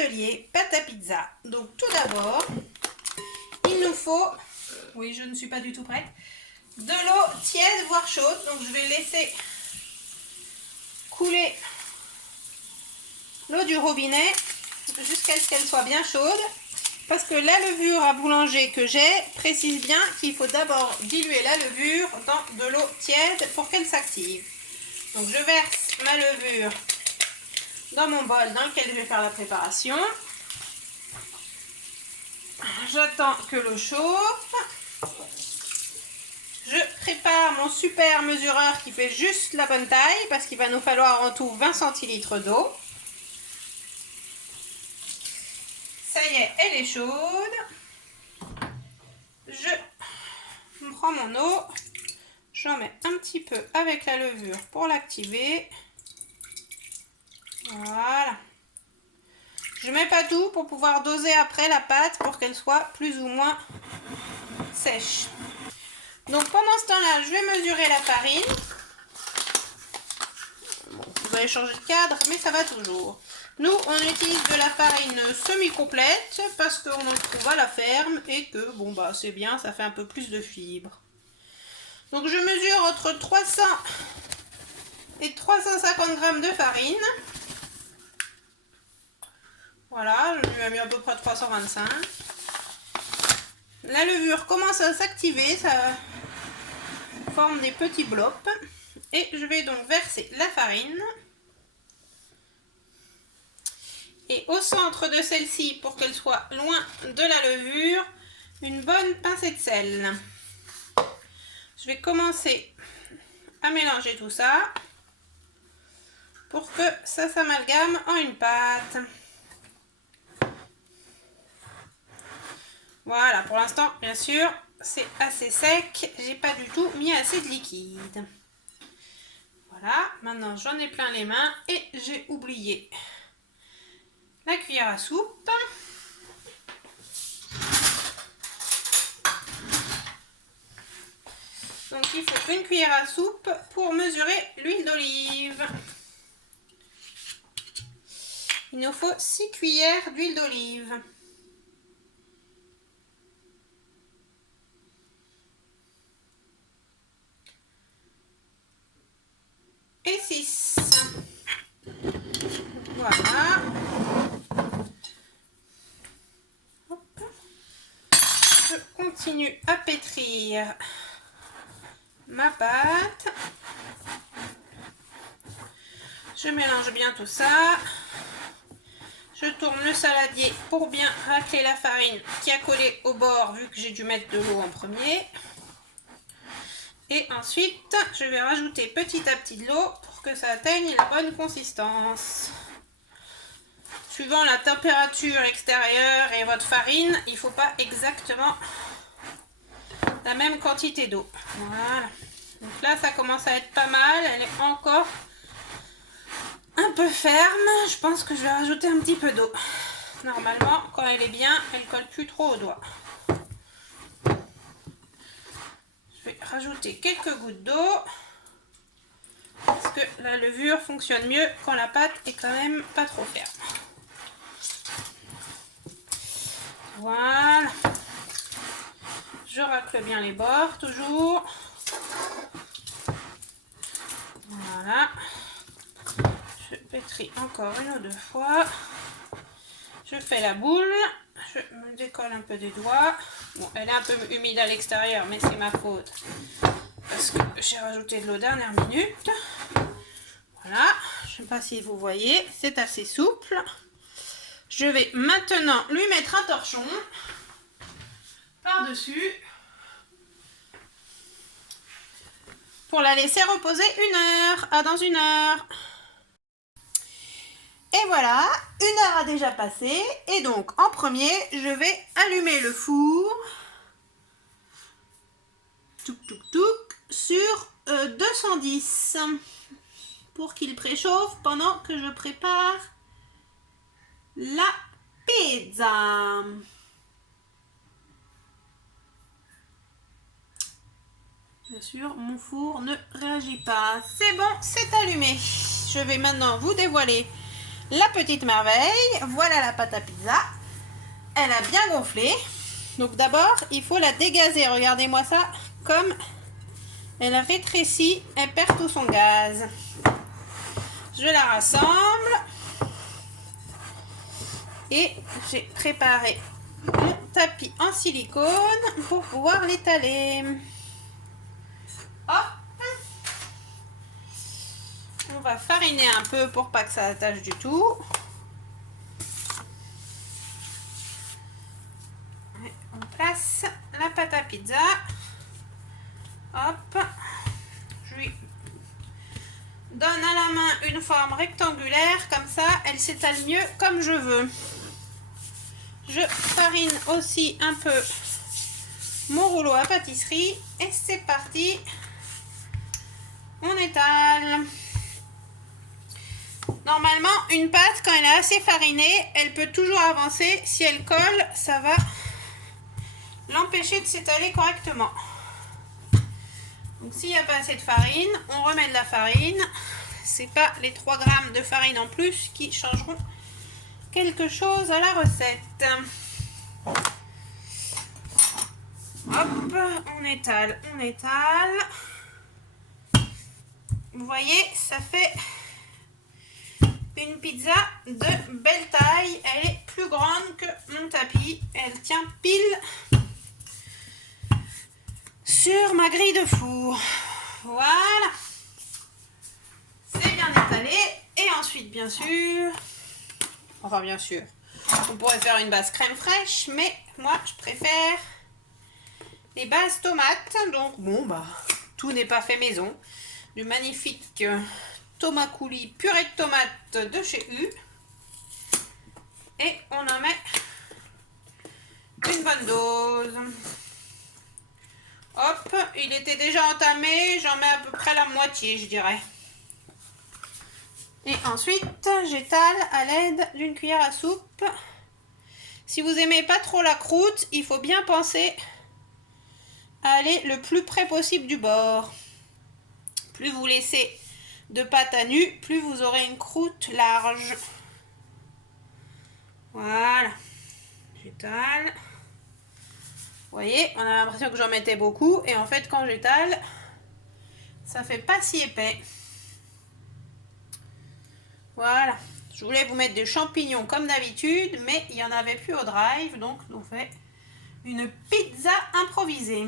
atelier pâte à pizza. Donc tout d'abord, il nous faut, oui je ne suis pas du tout prête, de l'eau tiède voire chaude. Donc je vais laisser couler l'eau du robinet jusqu'à ce qu'elle soit bien chaude. Parce que la levure à boulanger que j'ai précise bien qu'il faut d'abord diluer la levure dans de l'eau tiède pour qu'elle s'active. Donc je verse ma levure dans mon bol dans lequel je vais faire la préparation. J'attends que l'eau chauffe. Je prépare mon super mesureur qui fait juste la bonne taille parce qu'il va nous falloir en tout 20 centilitres d'eau. Ça y est, elle est chaude. Je prends mon eau, j'en mets un petit peu avec la levure pour l'activer. Voilà. Je mets pas tout pour pouvoir doser après la pâte pour qu'elle soit plus ou moins sèche. Donc pendant ce temps-là, je vais mesurer la farine. Bon, vous allez changer de cadre, mais ça va toujours. Nous, on utilise de la farine semi-complète parce qu'on en trouve à la ferme et que, bon, bah, c'est bien, ça fait un peu plus de fibres. Donc, je mesure entre 300 et 350 g de farine. Voilà, je lui ai mis à peu près 325. La levure commence à s'activer, ça forme des petits blocs. Et je vais donc verser la farine. Et au centre de celle-ci, pour qu'elle soit loin de la levure, une bonne pincée de sel. Je vais commencer à mélanger tout ça pour que ça s'amalgame en une pâte. Voilà, pour l'instant, bien sûr, c'est assez sec. J'ai pas du tout mis assez de liquide. Voilà, maintenant j'en ai plein les mains et j'ai oublié la cuillère à soupe. Donc il faut une cuillère à soupe pour mesurer l'huile d'olive. Il nous faut 6 cuillères d'huile d'olive. Et 6. Voilà. Hop. Je continue à pétrir ma pâte. Je mélange bien tout ça. Je tourne le saladier pour bien racler la farine qui a collé au bord vu que j'ai dû mettre de l'eau en premier. Et ensuite, je vais rajouter petit à petit de l'eau pour que ça atteigne la bonne consistance. Suivant la température extérieure et votre farine, il ne faut pas exactement la même quantité d'eau. Voilà. Donc là, ça commence à être pas mal. Elle est encore un peu ferme. Je pense que je vais rajouter un petit peu d'eau. Normalement, quand elle est bien, elle ne colle plus trop aux doigts. Je vais rajouter quelques gouttes d'eau. Parce que la levure fonctionne mieux quand la pâte est quand même pas trop ferme. Voilà. Je racle bien les bords toujours. Voilà. Je pétris encore une ou deux fois. Je fais la boule. Je me décolle un peu des doigts. Bon, elle est un peu humide à l'extérieur, mais c'est ma faute. Parce que j'ai rajouté de l'eau dernière minute. Voilà. Je ne sais pas si vous voyez. C'est assez souple. Je vais maintenant lui mettre un torchon par-dessus pour la laisser reposer 1 heure. À dans 1 heure. Et voilà, 1 heure a déjà passé. Et donc, en premier, je vais allumer le four. Touk touk touk. Sur 210. Pour qu'il préchauffe pendant que je prépare la pizza. Bien sûr, mon four ne réagit pas. C'est bon, c'est allumé. Je vais maintenant vous dévoiler La petite merveille, voilà la pâte à pizza. Elle a bien gonflé. Donc d'abord, il faut la dégazer. Regardez-moi ça, comme elle rétrécit, elle perd tout son gaz. Je la rassemble. Et j'ai préparé mon tapis en silicone pour pouvoir l'étaler. Hop. On va fariner un peu pour pas que ça attache du tout. Et on place la pâte à pizza. Hop. Je lui donne à la main une forme rectangulaire, comme ça elle s'étale mieux comme je veux. Je farine aussi un peu mon rouleau à pâtisserie et c'est parti. On étale. Normalement, une pâte, quand elle est assez farinée, elle peut toujours avancer. Si elle colle, ça va l'empêcher de s'étaler correctement. Donc s'il n'y a pas assez de farine, on remet de la farine. C'est pas les 3 grammes de farine en plus qui changeront quelque chose à la recette. Hop, on étale, on étale. Vous voyez, ça fait une pizza de belle taille. Elle est plus grande que mon tapis. Elle tient pile sur ma grille de four. Voilà. C'est bien étalé. Et ensuite, bien sûr, on pourrait faire une base crème fraîche, mais moi, je préfère les bases tomates. Donc, bon, bah, tout n'est pas fait maison. Du magnifique tomate coulis purée de tomates de chez U. Et on en met une bonne dose. Hop, il était déjà entamé, j'en mets à peu près la moitié, je dirais. Et ensuite, j'étale à l'aide d'une cuillère à soupe. Si vous aimez pas trop la croûte, il faut bien penser à aller le plus près possible du bord. Plus vous laissez de pâte à nu, plus vous aurez une croûte large. Voilà, j'étale. Vous voyez, on a l'impression que j'en mettais beaucoup. Et en fait, quand j'étale, ça fait pas si épais. Voilà. Je voulais vous mettre des champignons comme d'habitude, mais il n'y en avait plus au drive. Donc, on fait une pizza improvisée.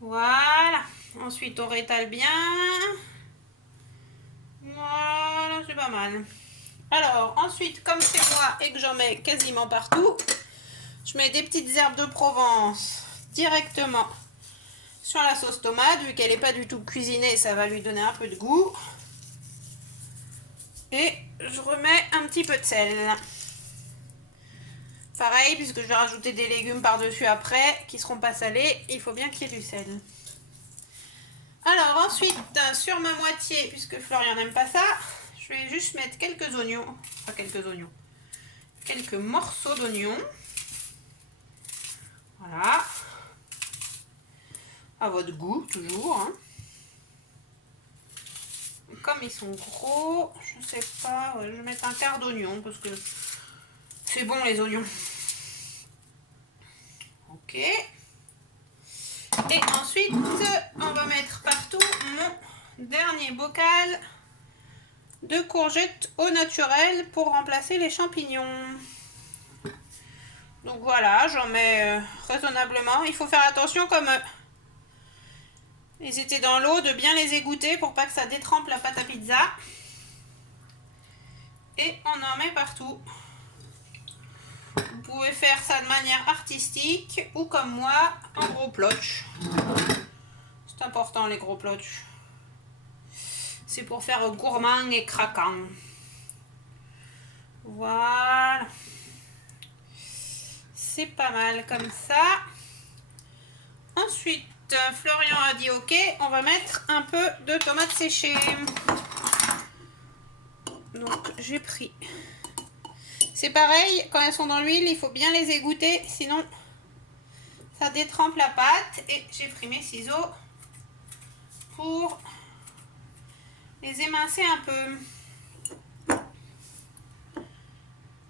Voilà. Ensuite, on rétale bien. Voilà, c'est pas mal. Alors, ensuite, comme c'est moi et que j'en mets quasiment partout, je mets des petites herbes de Provence directement sur la sauce tomate. Vu qu'elle n'est pas du tout cuisinée, ça va lui donner un peu de goût. Et je remets un petit peu de sel. Pareil, puisque je vais rajouter des légumes par-dessus après, qui ne seront pas salés, il faut bien qu'il y ait du sel. Alors ensuite, sur ma moitié, puisque Florian n'aime pas ça, je vais juste mettre quelques oignons. Pas quelques oignons. Quelques morceaux d'oignons. Voilà. À votre goût, toujours. Hein. Comme ils sont gros, je sais pas, je vais mettre un quart d'oignon parce que c'est bon les oignons. Ok. Et ensuite, on va mettre partout mon dernier bocal de courgettes au naturel pour remplacer les champignons. Donc voilà, j'en mets raisonnablement. Il faut faire attention comme ils étaient dans l'eau, de bien les égoutter pour pas que ça détrempe la pâte à pizza. Et on en met partout. Vous pouvez faire ça de manière artistique ou comme moi, en gros plotch. C'est important les gros plotch. C'est pour faire gourmand et craquant. Voilà. C'est pas mal comme ça. Ensuite, Florian a dit ok, on va mettre un peu de tomates séchées. Donc j'ai pris. C'est pareil, quand elles sont dans l'huile, il faut bien les égoutter, sinon ça détrempe la pâte. Et j'ai pris mes ciseaux pour les émincer un peu.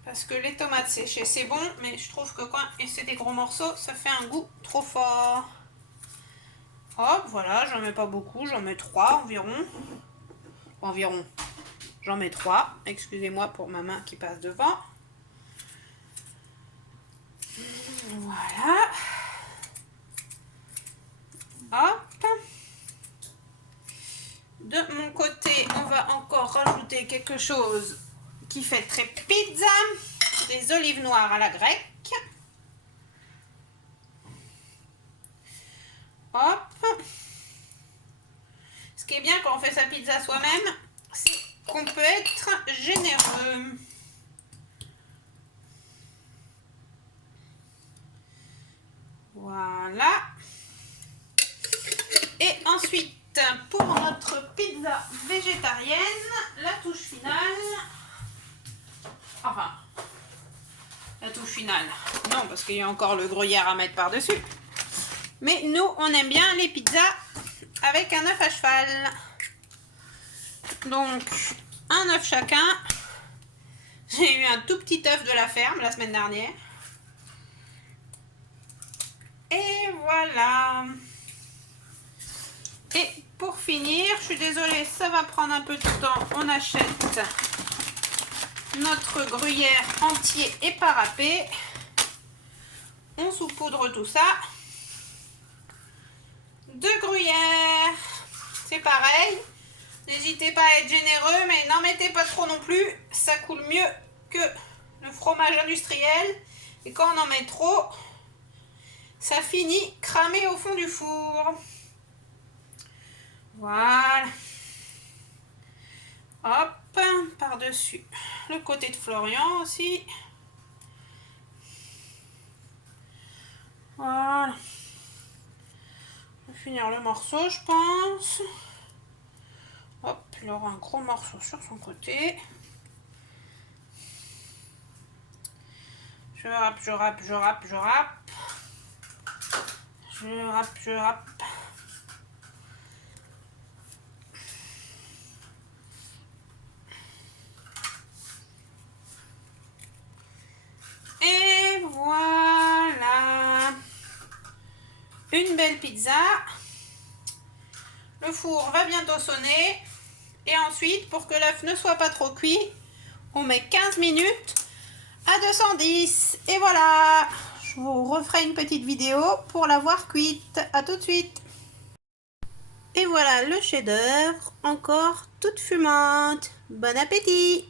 Parce que les tomates séchées, c'est bon, mais je trouve que quand c'est des gros morceaux, ça fait un goût trop fort. Hop, voilà, j'en mets pas beaucoup, j'en mets 3 environ. Environ. J'en mets 3. Excusez-moi pour ma main qui passe devant. Voilà. Hop. De mon côté, on va encore rajouter quelque chose qui fait très pizza. Des olives noires à la grecque. Hop. Ce qui est bien quand on fait sa pizza soi-même, c'est qu'on peut être généreux. Voilà. Et ensuite, pour notre pizza végétarienne, la touche finale. Enfin, la touche finale. Non, parce qu'il y a encore le gruyère à mettre par-dessus. Mais nous, on aime bien les pizzas avec un œuf à cheval. Donc, un œuf chacun. J'ai eu un tout petit œuf de la ferme la semaine dernière. Et voilà. Et pour finir, je suis désolée, ça va prendre un peu de temps. On achète notre gruyère entier et pas râpé. On saupoudre tout ça. De gruyère. C'est pareil. N'hésitez pas à être généreux, mais n'en mettez pas trop non plus. Ça coule mieux que le fromage industriel. Et quand on en met trop, ça finit cramé au fond du four. Voilà. Hop, par-dessus le côté de Florian aussi. Voilà. On va finir le morceau, je pense. Hop, il aura un gros morceau sur son côté. Je râpe, je râpe, je râpe, je râpe. Je râpe, je râpe. Et voilà. Une belle pizza. Le four va bientôt sonner. Et ensuite, pour que l'œuf ne soit pas trop cuit, on met 15 minutes à 210. Et voilà. Je vous referai une petite vidéo pour l'avoir cuite. À tout de suite. Et voilà le chef-d'œuvre, encore toute fumante. Bon appétit!